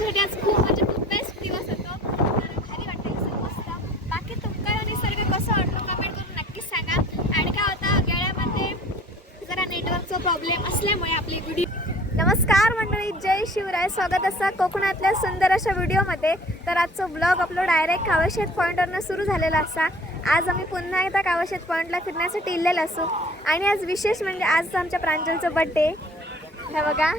त्यांच्यासाठी आज खूप म्हणजे खूप बेस्ट दिवस होतो. तर भारी वाटतं कसं मस्त. बाकी तुमका निसर्ग कसं वाटलं कमेंट करून नक्कीच सांगा. आणि काय होता गेल्यामध्ये जरा नेटवर्कचा प्रॉब्लेम असल्यामुळे आपली व्हिडिओ. नमस्कार मंडळी, जय शिवराय. स्वागत असा कोकणातल्या सुंदर अशा व्हिडिओमध्ये. तर आजचा ब्लॉग आपला डायरेक्ट कावशेत पॉईंटवरनं सुरू झालेला असा. आज आम्ही पुन्हा एकदा कावशेत पॉईंटला फिरण्यासाठी इलेलो असू. आणि आज विशेष म्हणजे आज आमच्या प्रांजलचं बड्डे हे बघा.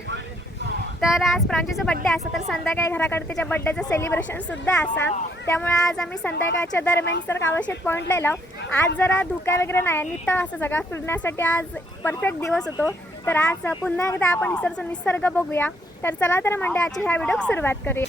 तर आज प्रांजूचा बड्डे असा, तर संध्याकाळी घराकडे त्याच्या बड्डेचं सेलिब्रेशनसुद्धा असा. त्यामुळे आज आम्ही संध्याकाळच्या दरम्यान सर कावशेत पॉईंटला येलो. आज जरा धुक्या वगैरे नाही, नितळ असं सगळा फिरण्यासाठी आज परफेक्ट दिवस होतो. तर आज पुन्हा एकदा आपण इकडचा निसर्ग बघूया. तर चला तर म्हणजे आजच्या ह्या व्हिडिओक सुरुवात करूया.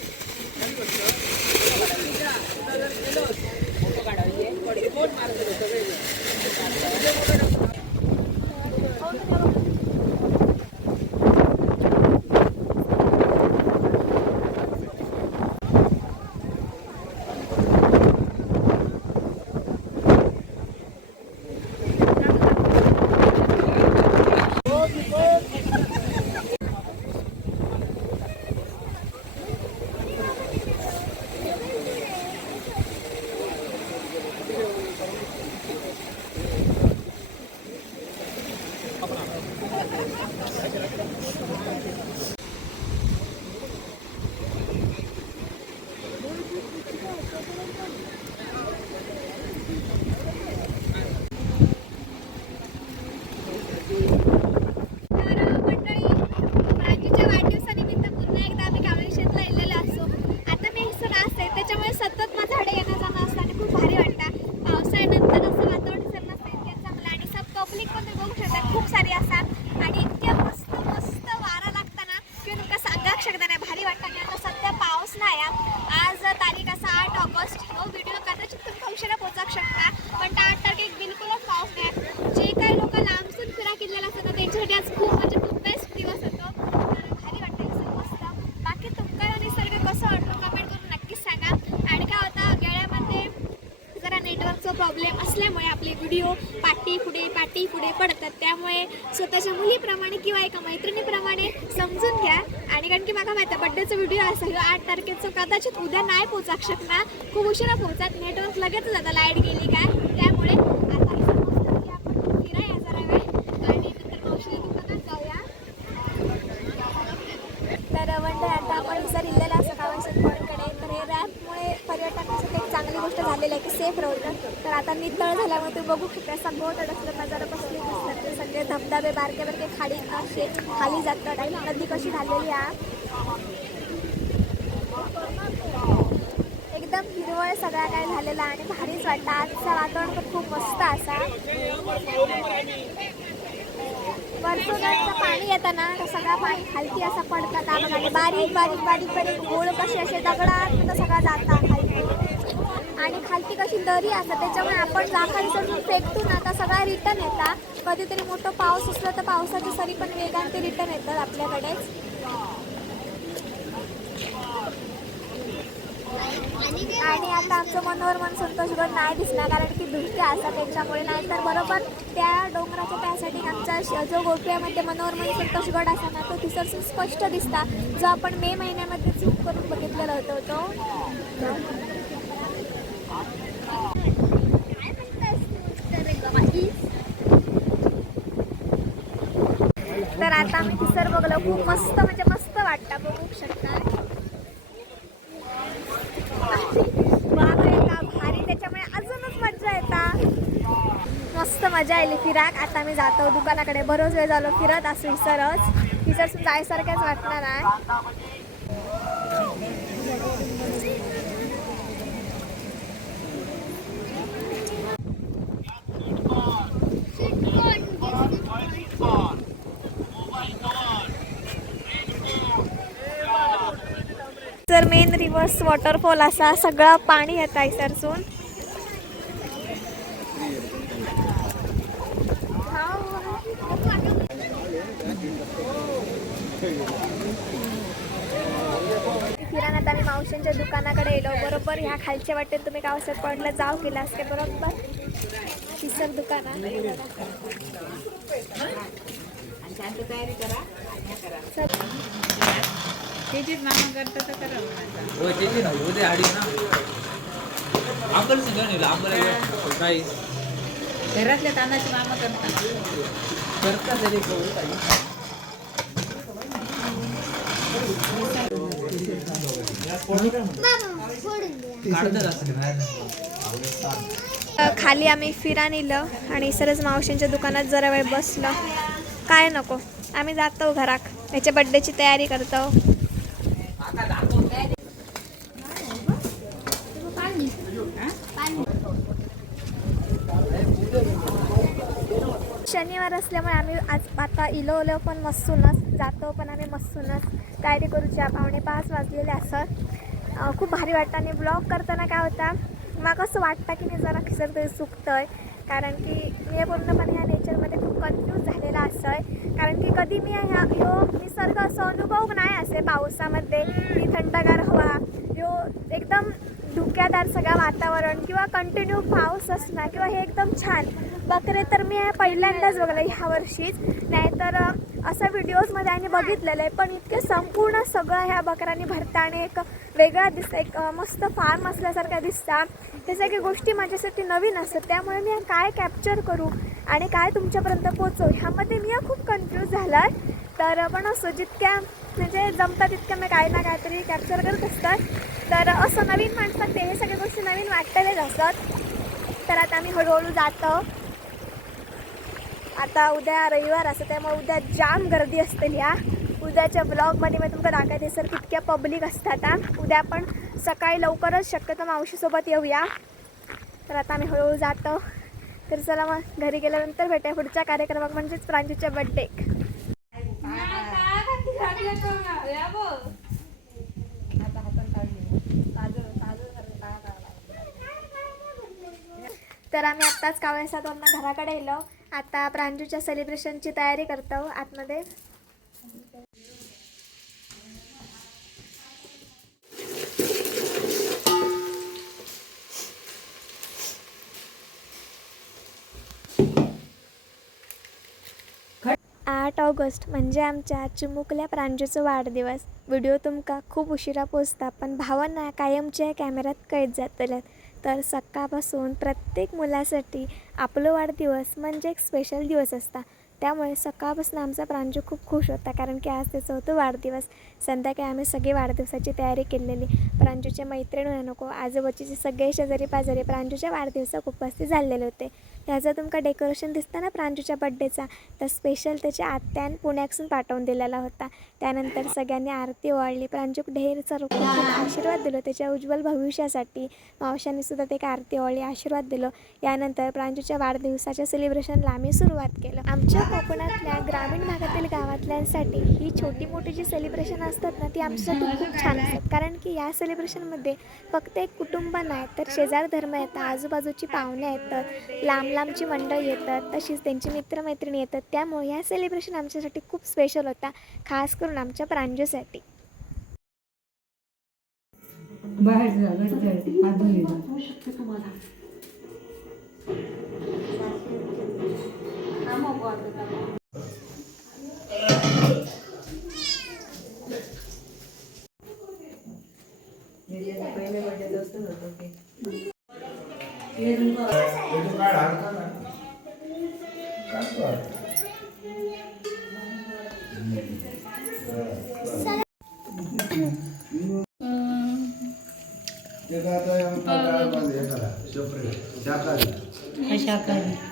आज तारीख असा 8 ऑगस्ट. हो व्हिडिओ कदाचित तुम्ही उशिरा पोहोचू शकता, पण 8 तारखेक बिलकुलच पाऊस नाही. जे काही लोक लांबसून फिरा किल्ल्याला असतात त्यांच्यासाठी आज खूप म्हणजे खूप बेस्ट दिवस होतो. तर भारी वाटतं कसं मस्त. बाकी तुमका निसर्ग कसं वाटतं कमेंट करून नक्कीच सांगा. आणि काय होता गेल्यामध्ये जरा नेटवर्कचा प्रॉब्लेम असल्यामुळे आपले व्हिडिओ पाठी पुढे पडतात. त्यामुळे स्वतःच्या मुलीप्रमाणे किंवा एका मैत्रिणीप्रमाणे समजून घ्या. आणि कारण की मला माहिती आहे बड्डेचा व्हिडिओ असा 8 तारखेचं कदाचित उद्या नाही पोहोचू शकणार, खूप उशिरा पोहोचत. नेटवर्क लगेच जातं लाईट गेली काय. त्यामुळे आता आपण फिराया जरा वेळ आणि नंतर मावशीच्या दुकानात जाऊया. तर म्हणजे आता आपण जर इल्लेला असं कावशेत पॉईंटकडे, तर हे रॅम्पमुळे पर्यटकांसाठी एक चांगली गोष्ट झालेली आहे की सेफ राहतं. तर आता नितळ झाल्यामुळे तुम्ही बघू शकता सगळं असलं नजारा कसले दिसतात. ते सगळे धबधबे बारके बारके खाली असे खाली जातात आणि नदी कशी झालेली आहे एकदम हिरवळ सगळा काय झालेला आणि भारीच वाटतं. आजचं वातावरण पण खूप मस्त असा. वर्षभराचं पाणी येतं ना तर सगळा पाणी खालती असं पडतात आणि बारीक बारीक बारीक बारीक गोळ कसे असे दगडात सगळा जातात खालती. आणि खालती कशी दरी असतात त्याच्यामुळे आपण लाखांचं फेकतो ना तर सगळा रिटर्न येतात. कधीतरी मोठं पाऊस असला तर पावसाची सरी पण वेगाने ते रिटर्न येतात आपल्याकडेच. आणि आता आमचं मनोरमन संतोषगड नाही दिसणार कारण की धुक्या असतात त्याच्यामुळे. नाही तर बरोबर त्या डोंगराच्या त्यासाठी आमचा जो गोप्यामध्ये मनोरमन संतोषगड असा ना तो तिसर स्पष्ट दिसता, जो आपण मे महिन्यामध्ये झूम करून बघितलेला होतो तो. तर आता आम्ही तिसर बघलो, खूप मस्त म्हणजे मस्त वाटतं बघू शकता. भारी त्याच्यामुळे अजूनच मजा येतात. मस्त मजा आली फिराक. आता आम्ही जातो दुकानाकडे. बरोच वेळ झालो फिरत असू हिसरसून जायसारख्याच वाटणार आहे. तर मेन रिव्हर्स वॉटरफॉल असा सगळं पाणी येतं आयसरसून. फिरान आता मी मावशींच्या दुकानाकडे गेलो. बरोबर ह्या खालच्या वाटेत तुम्ही कावशेत पॉईंटला जाऊ केलास का बरोबर तिसर दुकान तयारी करा. त्याचीच मामा करता तर करा म्हणायचं. होय त्याची ना उद्या आडी ना आंबल घेऊन येईल आंबल काही घरातल्या तांदळाची मामा करता. करता तरी करू काही काढतात असं खाली आम्ही फिरा नेलं आणि सरच मावशींच्या दुकानात जरा वेळ बसलो. काय नको आम्ही जातो घराक त्याच्या बड्डेची तयारी करतो. शनिवार असल्यामुळे आम्ही आज आता इलो पण मस्सूनच जातो पण आम्ही मस्सूनच तयारी करूच्या 4:45 वाजलेले असत. खूप भारी वाटतं आणि ब्लॉग करताना काय होता मला असं वाटतं की मी जरा खिसर तरी चुकतंय कारण की मी पूर्णपणे ह्या नेचरमध्ये खूप कन्फ्यूज झालेला असं कारण की कधी मी ह्यो निसर्ग असं अनुभव नाही असे पावसामध्ये ही थंडगार हवा ह्यो एकदम धुक्यादार सगळं वातावरण किंवा कंटिन्यू पाऊस असणार किंवा हे एकदम छान बकरे तर मी पहिल्यांदाच बघलं ह्या वर्षीच नाहीतर असं व्हिडिओजमध्ये आणि बघितलेलं आहे पण इतके संपूर्ण सगळं ह्या बकऱ्यांनी भरता आणि एक वेगळा दिसतं एक मस्त फार्म असल्यासारखा दिसता त्या सगळ्या गोष्टी माझ्यासाठी नवीन असतात त्यामुळे मी काय कॅप्चर करू आणि काय तुमच्यापर्यंत पोचवू ह्यामध्ये मी खूप कन्फ्यूज झाला आहे. तर पण असं जितक्या म्हणजे जमतात तितक्या मी काही ना काहीतरी कॅप्चर करत असतात. तर असं नवीन माणसात ते हे सगळ्या गोष्टी नवीन वाटलेलेच असतात. तर आता आम्ही हळूहळू जातो. आता उद्या रविवार असं त्यामुळे उद्या जाम गर्दी असतील या उद्याच्या ब्लॉगमध्ये मी तुमका दाखवते सर कितक्या पब्लिक असतात. उद्या आपण सकाळी लवकरच शक्यतो मावशीसोबत येऊया. तर आता आम्ही हळूहळू जातो. तर चला मग घरी गेल्यानंतर भेटूया पुढच्या कार्यक्रमात म्हणजेच प्रांजूच्या बड्डे. तर आम्ही आत्ताच कावळ्यासातवरनं घराकडे येलो. आता प्रांजूच्या सेलिब्रेशनची तयारी करतो आतमध्ये. आठ ऑगस्ट म्हणजे आमच्या चिमुकल्या प्रांजूचा वाढदिवस. व्हिडिओ तुमका खूप उशिरा पोचता पण भावना कायमच्या कॅमेऱ्यात कैद जातल्यात. तर सकाळपासून प्रत्येक मुलासाठी आपलं वाढदिवस म्हणजे एक स्पेशल दिवस असता. त्यामुळे सकाळपासून आमचा प्रांजू खूप खुश होता कारण की आज त्याचा होतो वाढदिवस. संध्याकाळी आम्ही सगळी वाढदिवसाची तयारी केलेली. प्रांजूचे मैत्रिणी नको आजूबाजूचे सगळे शेजारी पाजारी प्रांजूच्या वाढदिवसाक उपस्थित झालेले होते. ह्याचं तुमका डेकोरेशन दिसतं ना प्रांजूच्या बड्डेचा तर स्पेशल त्याच्या आत्यान पुण्यापासून पाठवून दिलेला होता. त्यानंतर सगळ्यांनी आरती ओवाळली. प्रांजूक ढेरचा खूप आशीर्वाद दिलो त्याच्या उज्ज्वल भविष्यासाठी. मावशांनी सुद्धा ते आरती ओवाळली आशीर्वाद दिलो. यानंतर प्रांजूच्या वाढदिवसाच्या सेलिब्रेशनला आम्ही सुरुवात केलं. आमच्या कोकणातल्या ग्रामीण भागातील गावातल्यांसाठी ही छोटी मोठी जी सेलिब्रेशन असतात ना ती आमच्यासाठी खूप छान असतात कारण की या सेलिब्रेशनमध्ये फक्त एक कुटुंब नाही तर शेजार धर्म येतात आजूबाजूची पाहुणे येतात लांबची मंडळी येतात तशीच त्यांची मित्रमैत्रिणी येतात. त्यामुळे ह्या सेलिब्रेशन आमच्यासाठी खूप स्पेशल होता खास करून आमच्या प्रांजूसाठी. शाकाहारी